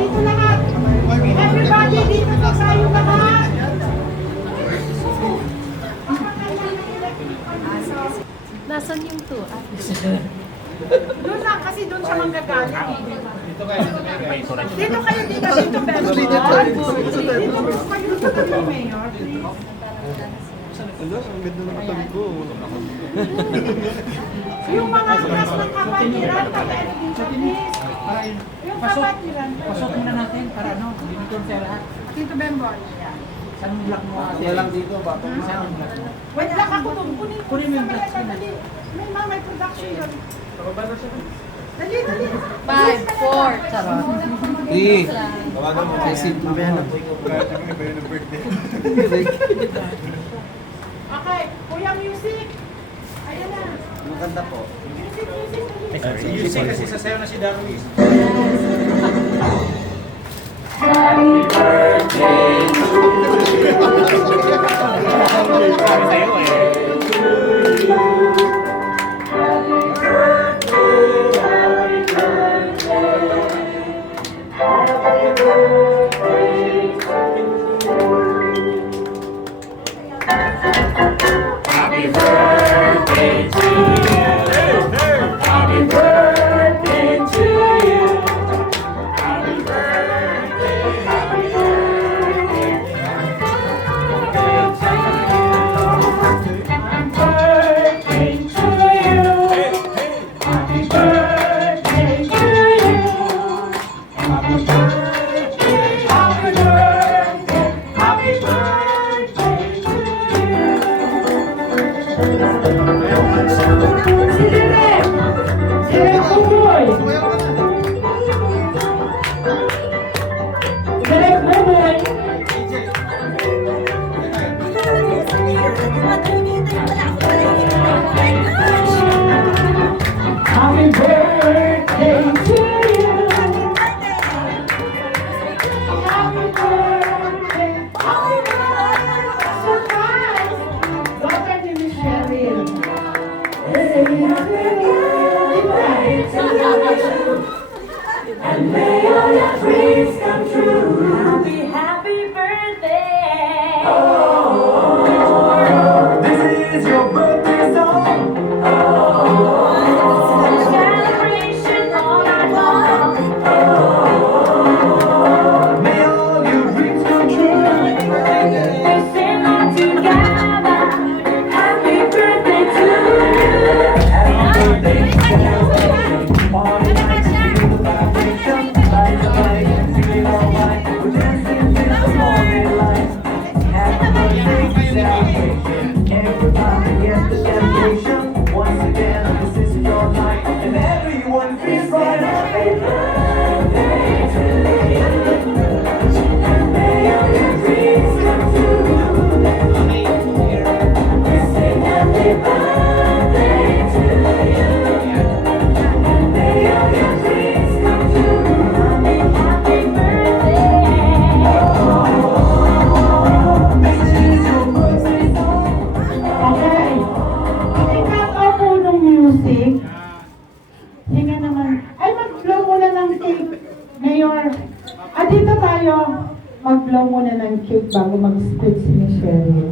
dito lahat. Everybody, dito na tayo lahat. Nasaan yung to? Doon na, kasi doon siya manggagaling. Dito kayo, Dito kayo, dito, Bebo. Dito kayo sa tabi ni Mayor. Alas, ang ganda ng katabi ko. Yung mga class ng kapatiran, dito, please. Yung kapatiran. Pasok muna natin para ano, dito sa lahat. Dito, Bembo. Saan yung block mo? Kaya lang dito, baka Saan yung block mo? Wait lang ako doon. Kunin Kunin mo yung sa glass kanila, mo. dali. May production yun. Dali. 5, 4, charot. Tawagan mo. Kasi mamaya na po ikaw. Iba yun ang birthday. Okay, Kuya Music. Ayan na. Maganda po. Music. Music kasi sasayaw na si Darwis. And may all your dreams come true. Happy, happy birthday. This is your birthday song. Celebration all night long. May all your dreams come true. We sing all together. Happy birthday to you. Happy birthday to you. Party night, sing the vibration. Light the light, sing all night. We're dancing till the morning light. Happy birthday celebration. Everybody gets the celebration. Once again, this is your night, and everyone feels right. Happy birthday to you. And may all your dreams come true. We sing happy birthday to you. And may all your dreams come true. Happy, happy birthday. This is your birthday song. Okay. I-cut off po ng music. Hinga naman. Ay, mag-blow muna ng cake. Mayor. Dito tayo. Mag-blow muna ng cake bago mag-split si Miss Cheryl.